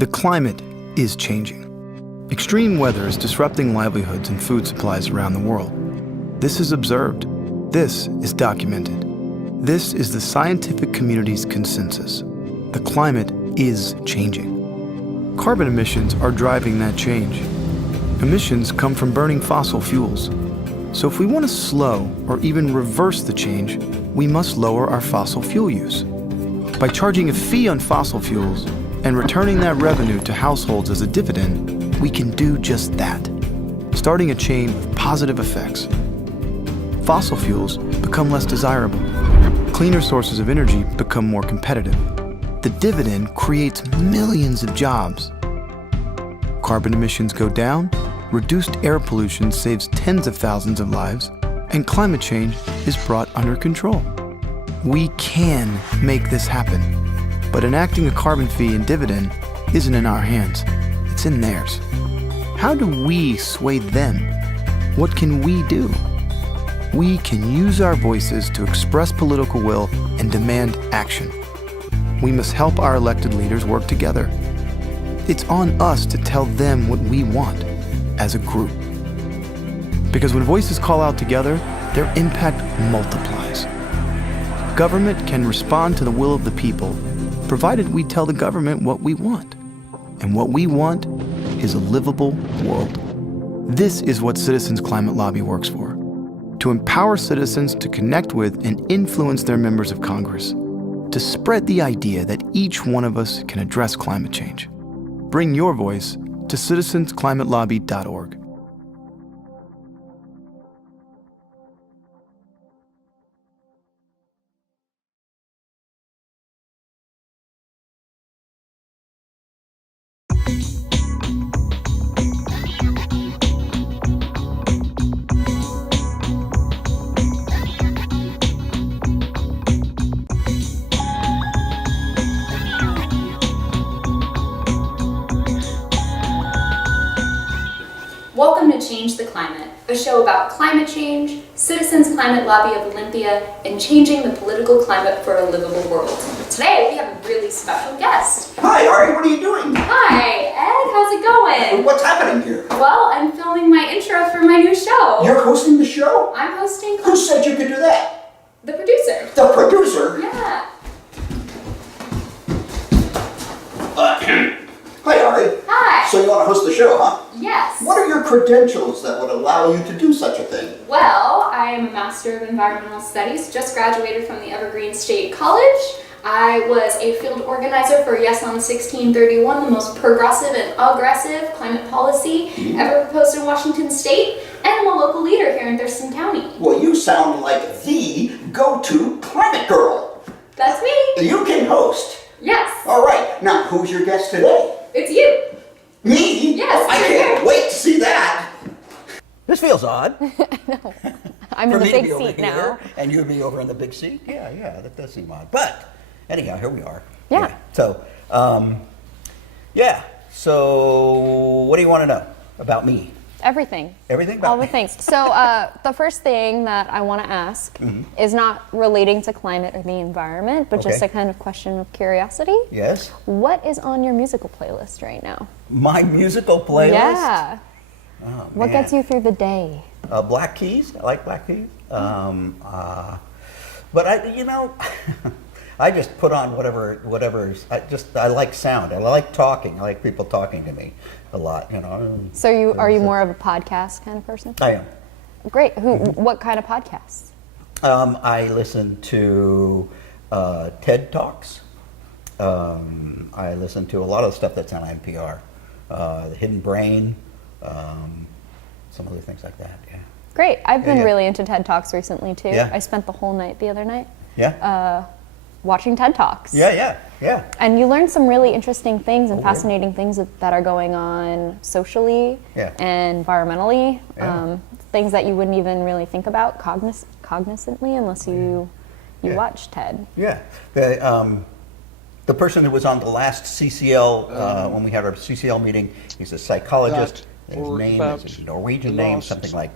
The climate is changing. Extreme weather is disrupting livelihoods and food supplies around the world. This is observed. This is documented. This is the scientific community's consensus. The climate is changing. Carbon emissions are driving that change. Emissions come from burning fossil fuels. So if we want to slow or even reverse the change, we must lower our fossil fuel use. By charging a fee on fossil fuels and returning that revenue to households as a dividend, we can do just that, starting a chain of positive effects. Fossil fuels become less desirable. Cleaner sources of energy become more competitive. The dividend creates millions of jobs. Carbon emissions go down, reduced air pollution saves tens of thousands of lives, and climate change is brought under control. We can make this happen, but enacting a carbon fee and dividend isn't in our hands, it's in theirs. How do we sway them? What can we do? We can use our voices to express political will and demand action. We must help our elected leaders work together. It's on us to tell them what we want as a group. Because when voices call out together, their impact multiplies. Government can respond to the will of the people, provided we tell the government what we want. And what we want is a livable world. This is what Citizens Climate Lobby works for. To empower citizens to connect with and influence their members of Congress. To spread the idea that each one of us can address climate change. Bring your voice to citizensclimatelobby.org. Welcome to Change the Climate, a show about climate change, Citizens Climate Lobby of Olympia, and changing the political climate for a livable world. Today we have a really special guest. Hi, Ari, what are you doing? Hi, Ed, how's it going? What's happening here? Well, I'm filming my intro for my new show. You're hosting the show? I'm hosting. Who said you could do that? The producer. The producer? Yeah. Hi, Ari. Hi. So you want to host the show, huh? Yes. What are your credentials that would allow you to do such a thing? Well, I am a Master of Environmental Studies, just graduated from the Evergreen State College. I was a field organizer for Yes on 1631, the most progressive and aggressive climate policy ever proposed in Washington State, and I'm a local leader here in Thurston County. Well, you sound like the go-to climate girl. That's me. You can host. Yes. All right. Now, who's your guest today? It's you. Me? Yes. I can't wait to see that. This feels odd. No. I'm For in the me to big be over seat here, now. and you'd be over in the big seat? Yeah, that does seem odd. But anyhow, here we are. Yeah. So, so what do you want to know about me? Everything. Everything about All the me? things. So the first thing that I want to ask is not relating to climate or the environment, but just Okay. a kind of question of curiosity. Yes. What is on your musical playlist right now? My musical playlist? Yeah. Oh, What man. gets you through the day? Black Keys. I like Black Keys. But I just put on whatever's. I like sound. I like talking. I like people talking to me a lot. So are you more of a podcast kind of person? I am. Great. What kind of podcasts? I listen to TED Talks. I listen to a lot of the stuff that's on NPR. The Hidden Brain. Some other things like that. Yeah. Great. I've been Yeah. really into TED Talks recently too. Yeah. I spent the whole night the other night Yeah. watching TED Talks. Yeah. And you learn some really interesting things and fascinating things that are going on socially Yeah. and environmentally. Yeah. Things that you wouldn't even really think about cognizantly unless you Yeah. watch TED. Yeah. The person who was on the last CCL, when we had our CCL meeting, he's a psychologist. His name is a Norwegian name, something like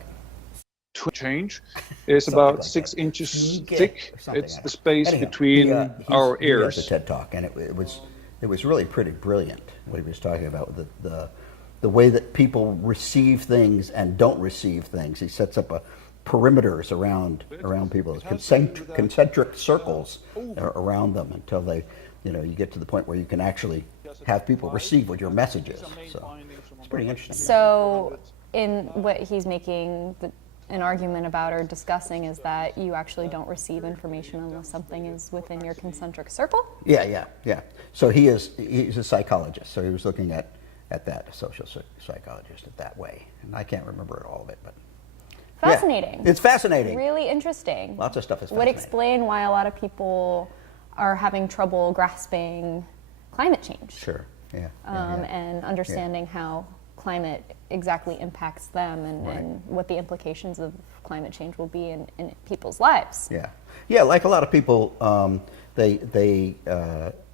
change is Something about like 6 that. inches Get thick. something It's like the that. space Anyhow, between our he has a ears. TED Talk, and it was it was really pretty brilliant what he was talking about, the way that people receive things and don't receive things. He sets up perimeters around people, concentric circles around them until they, you get to the point where you can actually have people receive what your message is. So it's pretty interesting. So in what he's making an argument about or discussing is that you actually don't receive information unless something is within your concentric circle? Yeah. So he's a psychologist, so he was looking at that, a social psychologist, that way. And I can't remember all of it, but fascinating. Yeah, it's fascinating. Really interesting. Lots of stuff is fascinating. Would explain why a lot of people are having trouble grasping climate change. Sure. Yeah. And understanding how climate exactly impacts them and what the implications of climate change will be in people's lives. Yeah. Like a lot of people, they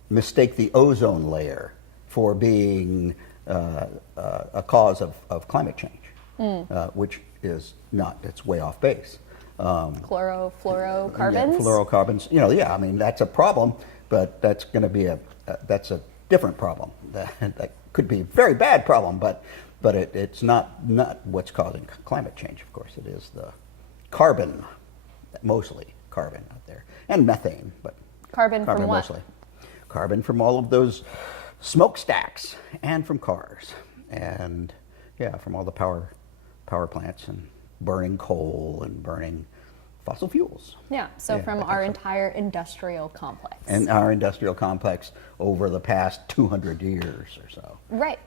mistake the ozone layer for being a cause of climate change, which is not. It's way off base. Chlorofluorocarbons. Yeah, fluorocarbons. I mean that's a problem, but that's going to be that's a different problem. That could be a very bad problem, but it's not what's causing climate change. Of course, it is the carbon, mostly carbon out there, and methane, but carbon from what? Mostly. Carbon from all of those smokestacks, and from cars, and from all the power plants, and burning coal and burning fossil fuels. Yeah, so from our entire industrial complex. And our industrial complex over the past 200 years or so. Right.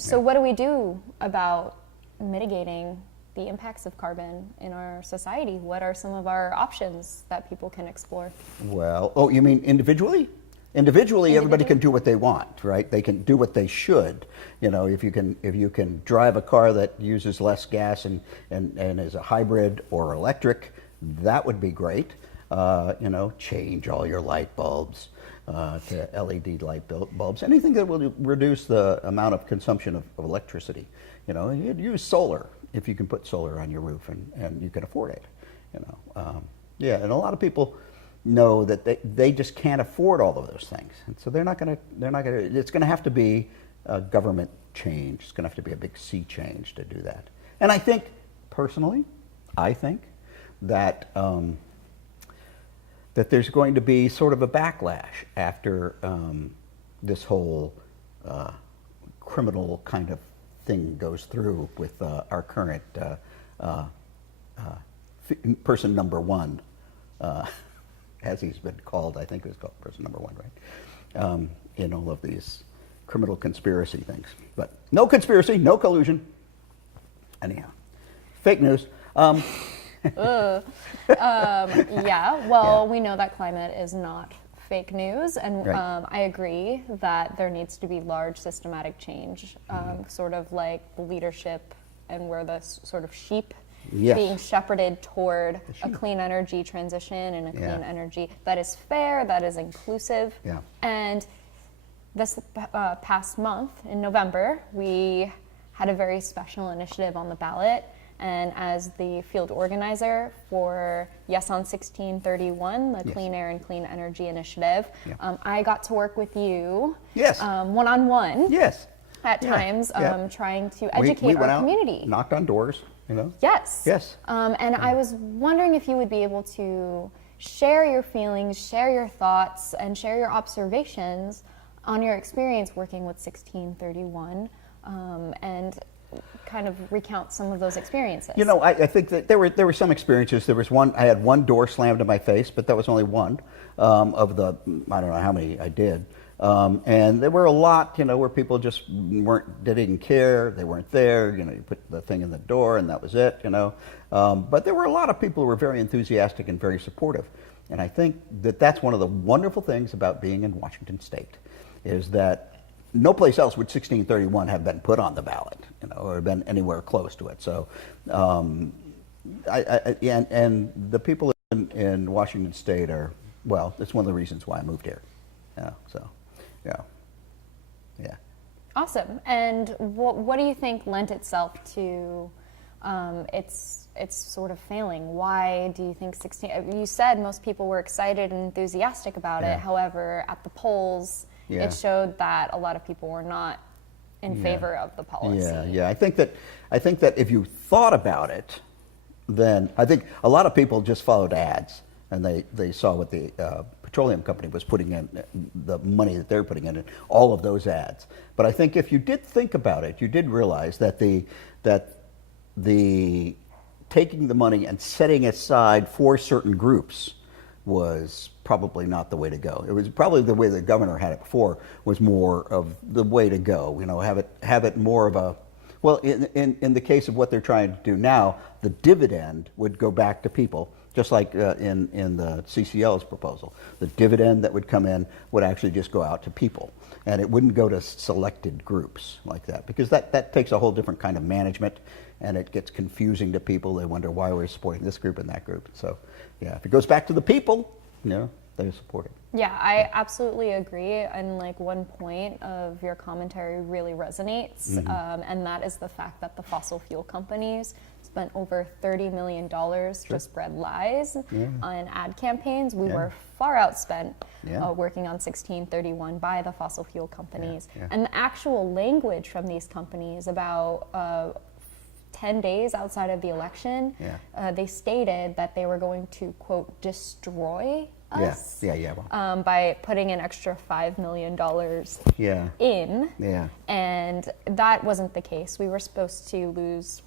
So what do we do about mitigating the impacts of carbon in our society? What are some of our options that people can explore? Well, you mean individually? Individually, everybody can do what they want, right? They can do what they should. If you can drive a car that uses less gas and is a hybrid or electric, that would be great. Change all your light bulbs to LED light bulbs. Anything that will reduce the amount of consumption of electricity. You'd use solar if you can put solar on your roof and you can afford it. And a lot of people know that they just can't afford all of those things, and so they're not going to. It's going to have to be a government change. It's going to have to be a big sea change to do that. And I think, personally, that that there's going to be sort of a backlash after this whole criminal kind of thing goes through with our current person number one. As he's been called, I think it was called person number one, right? In all of these criminal conspiracy things. But no conspiracy, no collusion. Anyhow, fake news. We know that climate is not fake news, and I agree that there needs to be large systematic change, sort of like the leadership and where the sort of sheep being shepherded toward a clean energy transition and a clean energy that is fair, that is inclusive. And this past month, in November, we had a very special initiative on the ballot. And as the field organizer for Yes on 1631, the Clean Air and Clean Energy Initiative, I got to work with you one-on-one at times, trying to educate our community. Knocked on doors. Yes. And I was wondering if you would be able to share your feelings, share your thoughts, and share your observations on your experience working with 1631, and kind of recount some of those experiences. I think that there were some experiences. There was one. I had one door slammed in my face, but that was only one of the I don't know how many I did. And there were a lot, where people just they didn't care, they weren't there, you put the thing in the door and that was it, But there were a lot of people who were very enthusiastic and very supportive. And I think that that's one of the wonderful things about being in Washington State, is that no place else would 1631 have been put on the ballot, or been anywhere close to it. So, and the people in Washington State are, it's one of the reasons why I moved here. Yeah. Awesome. And what do you think lent itself to its sort of failing? Why do you think 16? You said most people were excited and enthusiastic about it. However, at the polls, Yeah. It showed that a lot of people were not in favor of the policy. Yeah. I think that if you thought about it, then I think a lot of people just followed ads, and they saw what the petroleum company was putting in, the money that they're putting in all of those ads. But I think if you did think about it, you did realize that the taking the money and setting aside for certain groups was probably not the way to go. It was probably the way the governor had it before was more of the way to go. Have it more of a, well, in the case of what they're trying to do now, the dividend would go back to people, just like in the CCL's proposal. The dividend that would come in would actually just go out to people, and it wouldn't go to selected groups like that, because that takes a whole different kind of management, and it gets confusing to people. They wonder why we're supporting this group and that group. So, yeah, if it goes back to the people, they support it. Yeah, I absolutely agree. And like one point of your commentary really resonates, and that is the fact that the fossil fuel companies spent over $30 million to spread lies on ad campaigns. We were far outspent working on 1631 by the fossil fuel companies. And the actual language from these companies about 10 days outside of the election, they stated that they were going to, quote, destroy us by putting an extra $5 million in. Yeah. And that wasn't the case. We were supposed to lose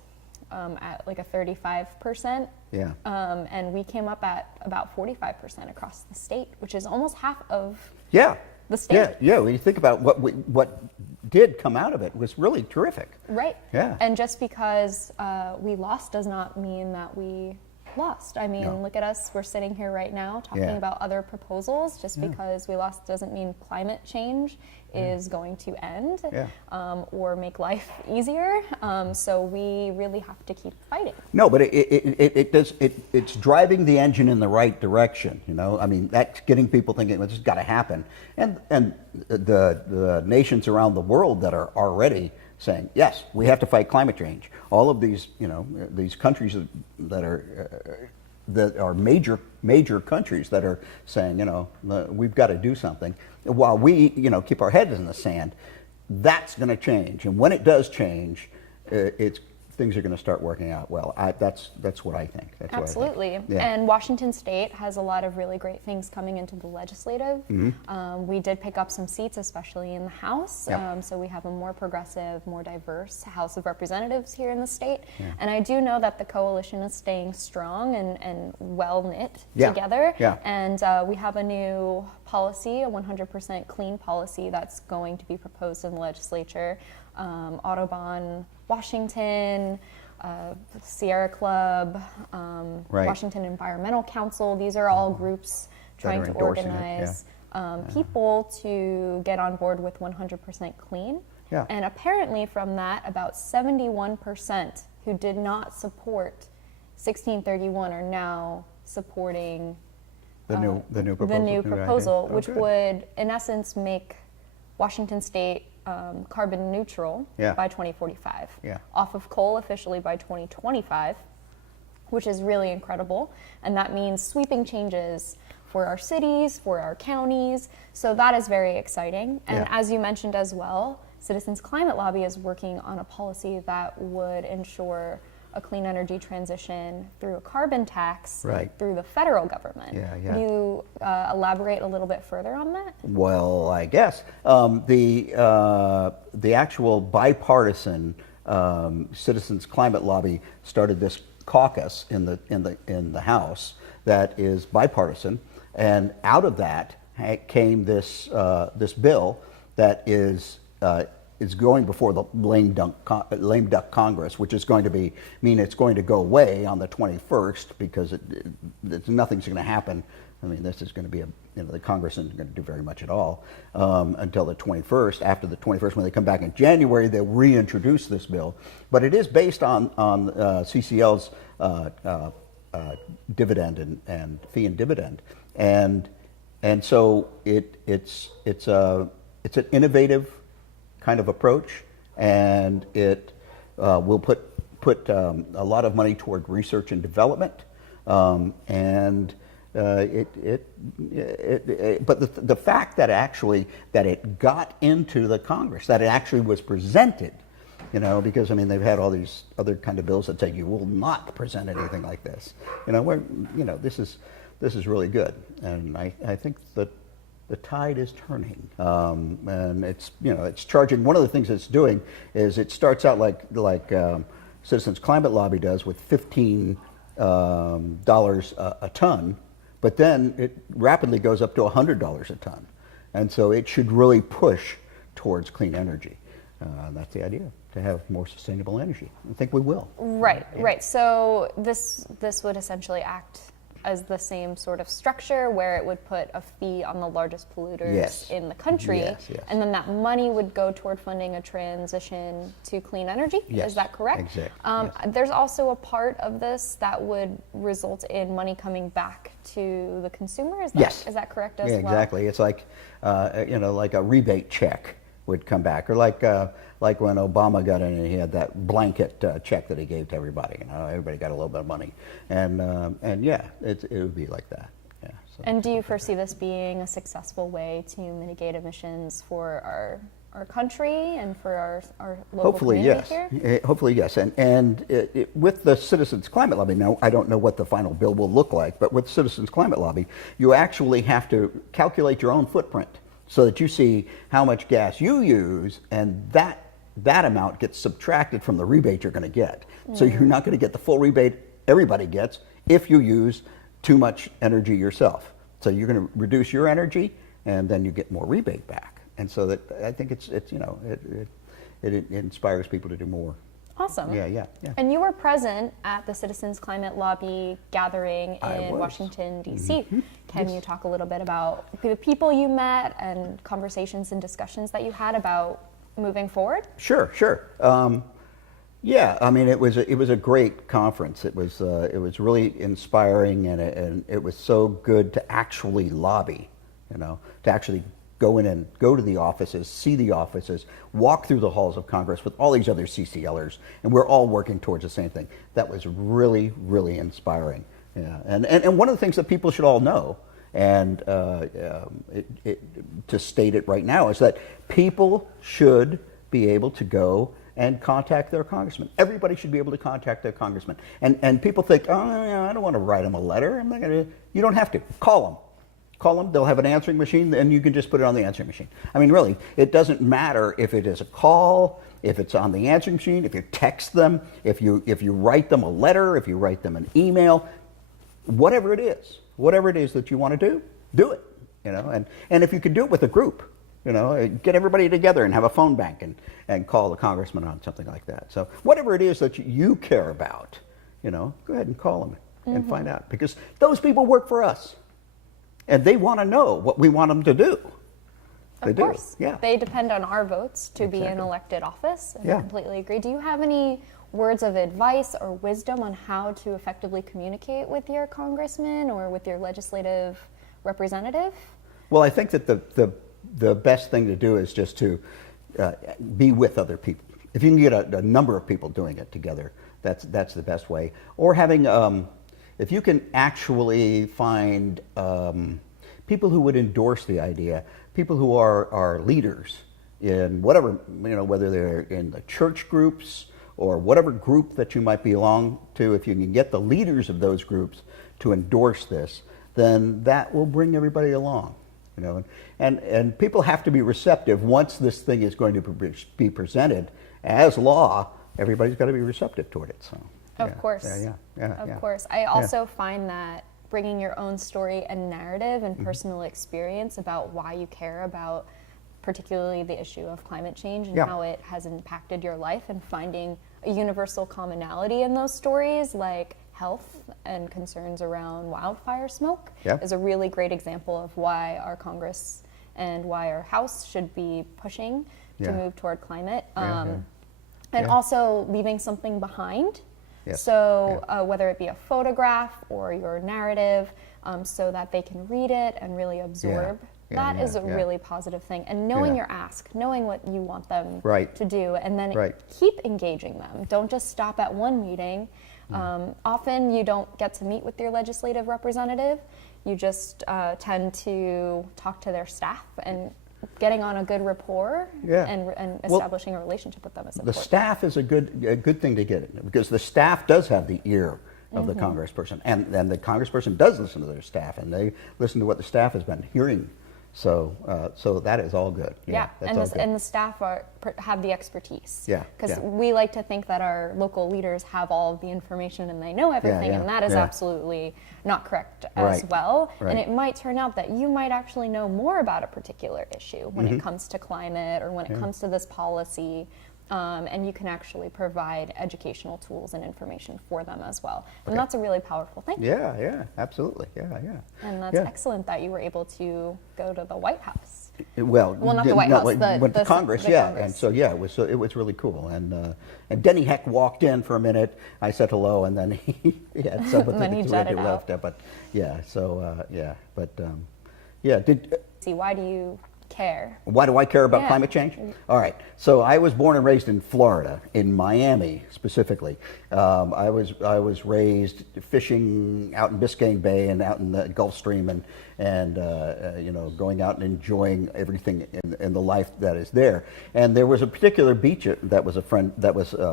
at like a 35%. Yeah. And we came up at about 45% across the state, which is almost half of the state. Yeah. When you think about what did come out of it was really terrific. Right. Yeah. And just because we lost does not mean that we lost. I mean, look at us. We're sitting here right now talking about other proposals. Just because we lost doesn't mean climate change is going to end or make life easier. So we really have to keep fighting. No, but it's driving the engine in the right direction. I mean, that's getting people thinking, well, this has got to happen. And the nations around the world that are already saying, yes, we have to fight climate change. All of these, these countries that are major countries that are saying, we've got to do something. While we, keep our heads in the sand, that's going to change. And when it does change, things are going to start working out well. That's what I think. That's Absolutely. What I think. Yeah. And Washington State has a lot of really great things coming into the legislative. We did pick up some seats, especially in the House. So we have a more progressive, more diverse House of Representatives here in the state. And I do know that the coalition is staying strong and well-knit together. And we have a new policy, a 100% clean policy that's going to be proposed in the legislature. Audubon Washington, Sierra Club, Washington Environmental Council. These are all groups trying to organize people to get on board with 100% clean. And apparently from that, about 71% who did not support 1631 are now supporting the new proposal, which would, in essence, make Washington State carbon neutral by 2045, off of coal officially by 2025, which is really incredible. And that means sweeping changes for our cities, for our counties. So that is very exciting. And as you mentioned as well, Citizens Climate Lobby is working on a policy that would ensure a clean energy transition through a carbon tax through the federal government. Can you elaborate a little bit further on that? Well, I guess the actual bipartisan Citizens Climate Lobby started this caucus in the House that is bipartisan, and out of that came this bill that is going before the lame duck Congress, which is going to mean it's going to go away on the 21st, because nothing's going to happen. I mean, this is going to be the Congress isn't going to do very much at all until the 21st. After the 21st, when they come back in January, they'll reintroduce this bill. But it is based on CCL's dividend and fee and dividend, and so it's an innovative kind of approach, and it will put a lot of money toward research and development, and But the fact that actually that it got into the Congress, that it actually was presented, because I mean they've had all these other kind of bills that say you will not present anything like this. This is really good, and I think that the tide is turning, and it's charging. One of the things it's doing is it starts out like Citizens Climate Lobby does with $15 a ton, but then it rapidly goes up to $100 a ton, and so it should really push towards clean energy. That's the idea, to have more sustainable energy. I think we will. Right. So this would essentially act as the same sort of structure where it would put a fee on the largest polluters in the country, and then that money would go toward funding a transition to clean energy. Yes. Is that correct? Exactly. There's also a part of this that would result in money coming back to the consumer. Is that correct as well? Exactly. It's like like a rebate check would come back, or like when Obama got in and he had that blanket check that he gave to everybody. Everybody got a little bit of money, and it would be like that. Yeah. So. And do you foresee this being a successful way to mitigate emissions for our country and for our local community here? Hopefully, yes. And with the Citizens Climate Lobby, now I don't know what the final bill will look like, but with Citizens Climate Lobby, you actually have to calculate your own footprint so that you see how much gas you use, and that amount gets subtracted from the rebate you're going to get. So you're not going to get the full rebate everybody gets if you use too much energy yourself. So you're going to reduce your energy, and then you get more rebate back. And so that I think it inspires people to do more. Awesome. Yeah. And you were present at the Citizens Climate Lobby gathering in Washington, D.C. Mm-hmm. Can you talk a little bit about the people you met and conversations and discussions that you had about moving forward? Sure. Yeah, I mean it was a great conference. It was really inspiring, and it was so good to actually lobby, to actually go in and go to the offices, see the offices, walk through the halls of Congress with all these other CCLers, and we're all working towards the same thing. That was really, really inspiring. Yeah, and one of the things that people should all know, and to state it right now, is that people should be able to go and contact their congressman. Everybody should be able to contact their congressman. And people think, oh, I don't want to write them a letter. I'm not going to. You don't have to. Call them. They'll have an answering machine, and you can just put it on the answering machine. I mean, really, it doesn't matter if it is a call, if it's on the answering machine, if you text them, if you write them a letter, if you write them an email, whatever it is that you want to do it. And if you can do it with a group, get everybody together and have a phone bank and call the congressman on something like that. So whatever it is that you care about, go ahead and call them and find out, because those people work for us. And they want to know what we want them to do. Of course. Yeah. They depend on our votes to be in elected office. And I completely agree. Do you have any words of advice or wisdom on how to effectively communicate with your congressman or with your legislative representative? Well, I think that the best thing to do is just to be with other people. If you can get a number of people doing it together, that's the best way. Or having if you can actually find people who would endorse the idea, people who are leaders in whatever, whether they're in the church groups or whatever group that you might belong to, if you can get the leaders of those groups to endorse this, then that will bring everybody along. And people have to be receptive. Once this thing is going to be presented as law, everybody's got to be receptive toward it. So. Of course. Of course. I also find that bringing your own story and narrative and personal experience about why you care about particularly the issue of climate change and how it has impacted your life, and finding a universal commonality in those stories, like health and concerns around wildfire smoke, is a really great example of why our Congress and why our House should be pushing to move toward climate. And also leaving something behind. So whether it be a photograph or your narrative, so that they can read it and really absorb, that is a really positive thing. And knowing your ask, knowing what you want them to do, and then keep engaging them. Don't just stop at one meeting. Often you don't get to meet with your legislative representative. You just tend to talk to their staff, and getting on a good rapport and establishing a relationship with them is important. The staff is a good thing to get, because the staff does have the ear of the congressperson, and the congressperson does listen to their staff, and they listen to what the staff has been hearing. So that is all good. Yeah, that's and the staff have the expertise. Yeah, because yeah. we like to think that our local leaders have all of the information and they know everything, and that is absolutely not correct as well. Right. And it might turn out that you might actually know more about a particular issue when it comes to climate or when it comes to this policy. And you can actually provide educational tools and information for them as well. And that's a really powerful thing. Yeah, absolutely. Yeah. And that's excellent that you were able to go to the White House. Well, not the White House, went to Congress, the yeah. Congress. And so, it was really cool. And Denny Heck walked in for a minute. I said hello, and then he had some and then he jetted out. But See, why do you care? Why do I care about climate change? All right. So I was born and raised in Florida, in Miami specifically. I was raised fishing out in Biscayne Bay and out in the Gulf Stream, and going out and enjoying everything in the life that is there. And there was a particular beach that was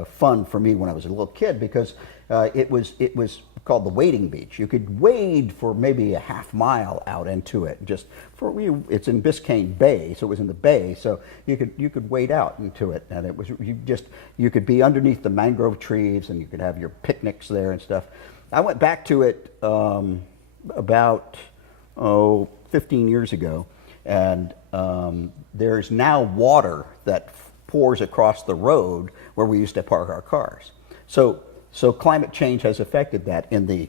fun for me when I was a little kid, because it was called the wading beach. You could wade for maybe a half mile out into it. It's in Biscayne Bay, so it was in the bay. So you could wade out into it, and it was you could be underneath the mangrove trees, and you could have your picnics there and stuff. I went back to it about 15 years ago, and there's now water that pours across the road where we used to park our cars. So climate change has affected that in the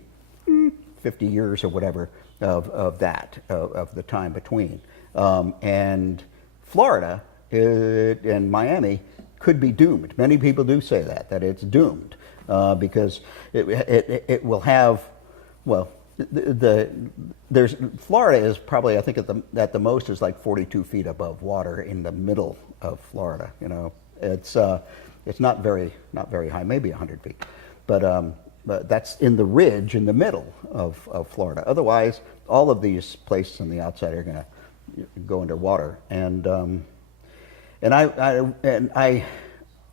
50 years or whatever of the time between. And Florida and Miami could be doomed. Many people do say that it's doomed because it will have, Florida is probably, I think at the most is like 42 feet above water in the middle of Florida. It's not very high, maybe 100 feet. But that's in the ridge in the middle of Florida. Otherwise, all of these places on the outside are going to go underwater. And I,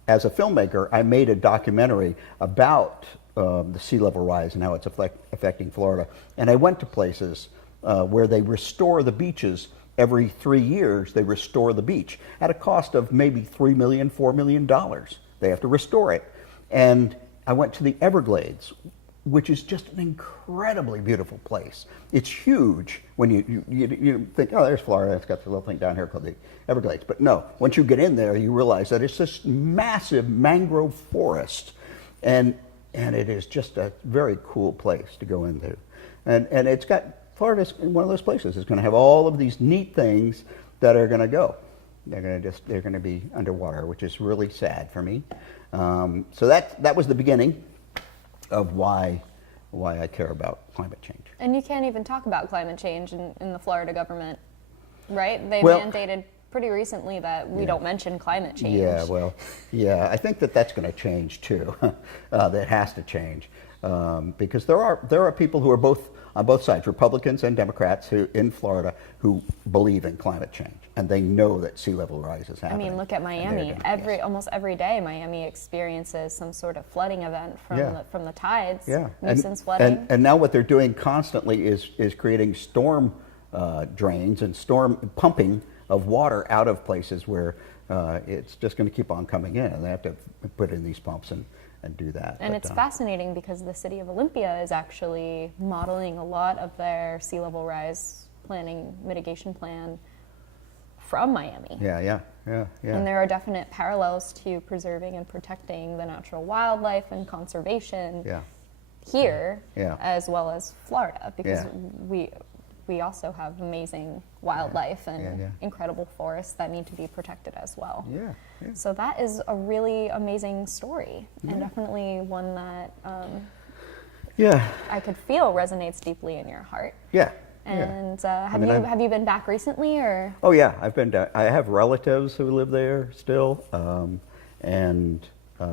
as a filmmaker, I made a documentary about the sea level rise and how it's affecting Florida. And I went to places where they restore the beaches. Every 3 years, they restore the beach at a cost of maybe $3 million, $4 million. They have to restore it. And I went to the Everglades, which is just an incredibly beautiful place. It's huge when you think, oh, there's Florida, it's got the little thing down here called the Everglades. But no, once you get in there, you realize that it's this massive mangrove forest, and it is just a very cool place to go into. And Florida's one of those places. It's going to have all of these neat things that are going to go. They're going to be underwater, which is really sad for me. So that was the beginning of why I care about climate change. And you can't even talk about climate change in the Florida government, right? They mandated pretty recently that we don't mention climate change. Yeah, I think that's going to change too. That has to change because there are people who are on both sides, Republicans and Democrats, in Florida who believe in climate change, and they know that sea level rise is happening. I mean, look at Miami. Almost every day, Miami experiences some sort of flooding event from the tides. Yeah, nuisance flooding. And now what they're doing constantly is creating storm drains and storm pumping of water out of places where it's just going to keep on coming in, and they have to put in these pumps and do that. And it's fascinating because the city of Olympia is actually modeling a lot of their sea level rise mitigation plan from Miami. Yeah. And there are definite parallels to preserving and protecting the natural wildlife and conservation here as well as Florida, because we also have amazing wildlife and incredible forests that need to be protected as well. Yeah. So that is a really amazing story, and definitely one that I could feel resonates deeply in your heart. Yeah. And have you been back recently, or? Oh yeah, I've been down. I have relatives who live there still, and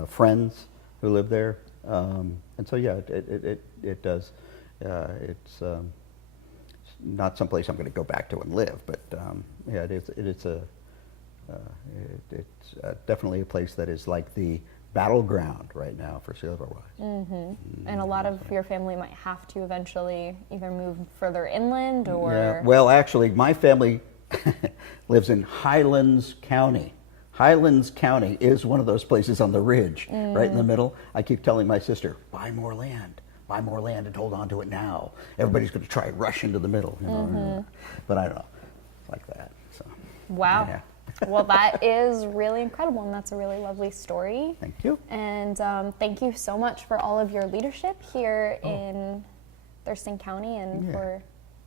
friends who live there, and so it does. It's not someplace I'm going to go back to and live, but yeah, it's definitely a place that is like the battleground right now for silverwise. And a lot of your family might have to eventually either move further inland or... Yeah. Well, actually, my family lives in Highlands County. Highlands County is one of those places on the ridge, right in the middle. I keep telling my sister, buy more land and hold on to it now. Everybody's going to try and rush into the middle. You know? But I don't know, like that. So. Wow. Yeah. Well, that is really incredible, and that's a really lovely story. Thank you. And thank you so much for all of your leadership here in Thurston County and for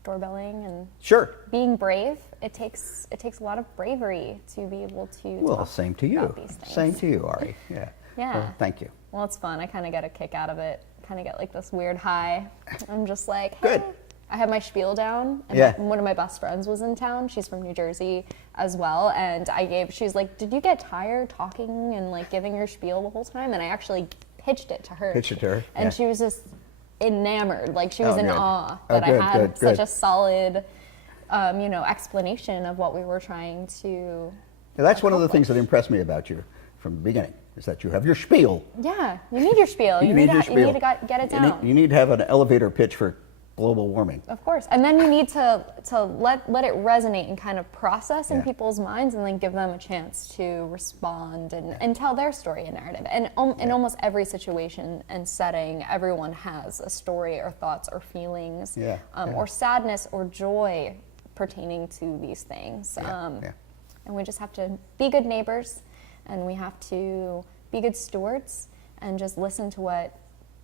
doorbelling and Sure. being brave. It takes a lot of bravery to be able to Well, talk same to you. about these things. Same to you, Ari. Yeah. Yeah. Well, thank you. Well, it's fun. I kind of get a kick out of it. Kind of get like this weird high. I'm just like, Good. hey. I had my spiel down, and Yeah. one of my best friends was in town. She's from New Jersey as well, and she's like, did you get tired talking and like giving your spiel the whole time? And I actually pitched it to her. Pitched it to her, And yeah. she was just enamored, like she was in good. awe Oh, that good, I had good, such good. a solid, explanation of what we were trying to. Now, that's one of the things that impressed me about you from the beginning, is that you have your spiel. Yeah, you need your spiel. You need your to spiel. get it down. You need to have an elevator pitch for global warming. Of course, and then you need to let it resonate and kind of process in Yeah. people's minds, and then give them a chance to respond and tell their story and narrative. And in almost every situation and setting, everyone has a story or thoughts or feelings, Yeah, yeah. or sadness or joy pertaining to these things. Yeah. And we just have to be good neighbors, and we have to be good stewards, and just listen to what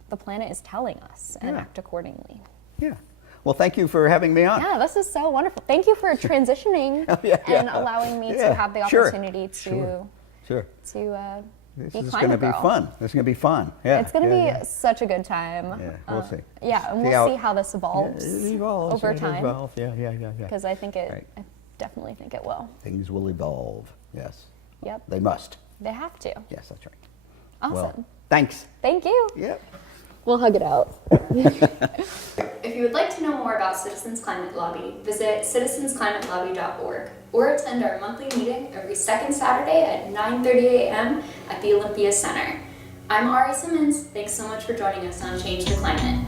the planet is telling us and Yeah. act accordingly. Yeah. Well, thank you for having me on. Yeah, this is so wonderful. Thank you for transitioning Yeah, yeah. and allowing me Yeah, to have the sure, opportunity Sure. to This be is climate going to be girl. fun. This is going to be fun. Yeah. It's going to yeah, be yeah. such a good time. Yeah, we'll see. Yeah, and See we'll see how this evolves, It evolves over it time. evolves. Yeah. Because I think Right. I definitely think it will. Things will evolve. Yes. Yep, They must. they have to. Yes, that's right. Awesome. Well, thanks. Thank you. Yep. We'll hug it out. If you would like to know more about Citizens Climate Lobby, visit citizensclimatelobby.org or attend our monthly meeting every second Saturday at 9:30 a.m. at the Olympia Center. I'm Ari Simmons. Thanks so much for joining us on Change the Climate.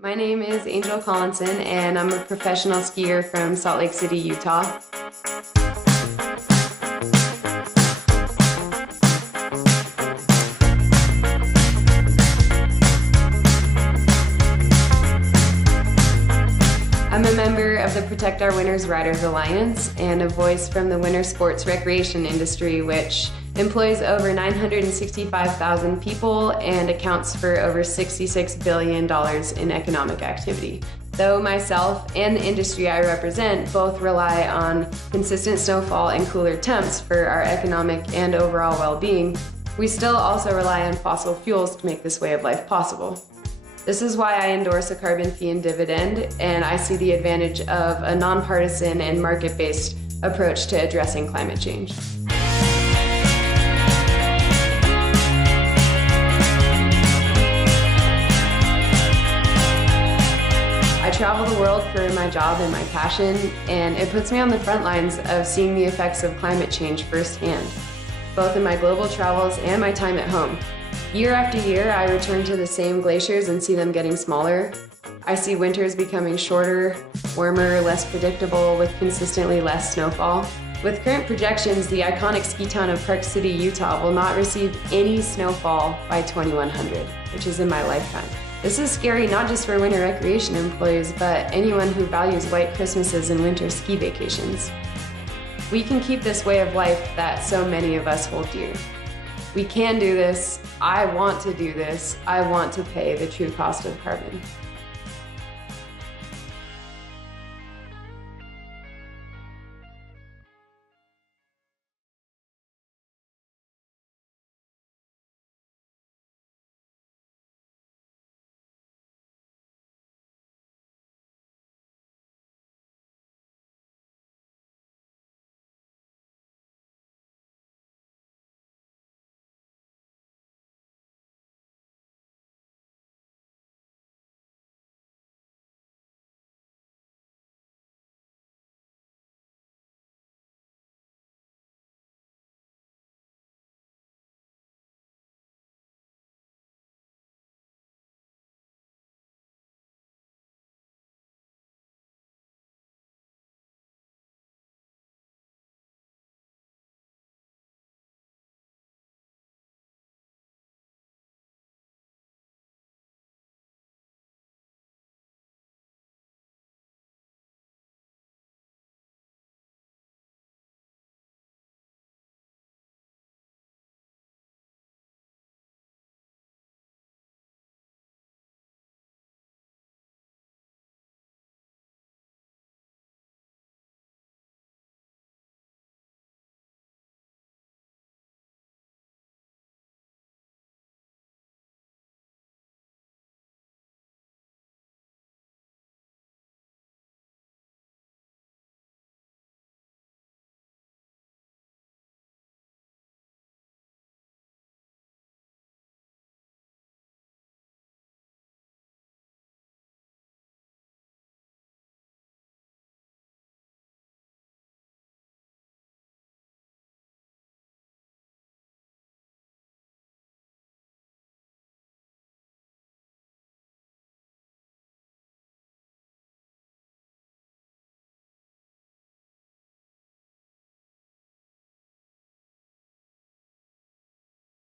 My name is Angel Collinson, and I'm a professional skier from Salt Lake City, Utah. I'm a member of the Protect Our Winters Riders Alliance and a voice from the winter sports recreation industry, which employs over 965,000 people and accounts for over $66 billion in economic activity. Though myself and the industry I represent both rely on consistent snowfall and cooler temps for our economic and overall well-being, we still also rely on fossil fuels to make this way of life possible. This is why I endorse a carbon fee and dividend, and I see the advantage of a nonpartisan and market-based approach to addressing climate change. I travel the world for my job and my passion, and it puts me on the front lines of seeing the effects of climate change firsthand, both in my global travels and my time at home. Year after year, I return to the same glaciers and see them getting smaller. I see winters becoming shorter, warmer, less predictable, with consistently less snowfall. With current projections, the iconic ski town of Park City, Utah will not receive any snowfall by 2100, which is in my lifetime. This is scary not just for winter recreation employees, but anyone who values white Christmases and winter ski vacations. We can keep this way of life that so many of us hold dear. We can do this. I want to do this. I want to pay the true cost of carbon.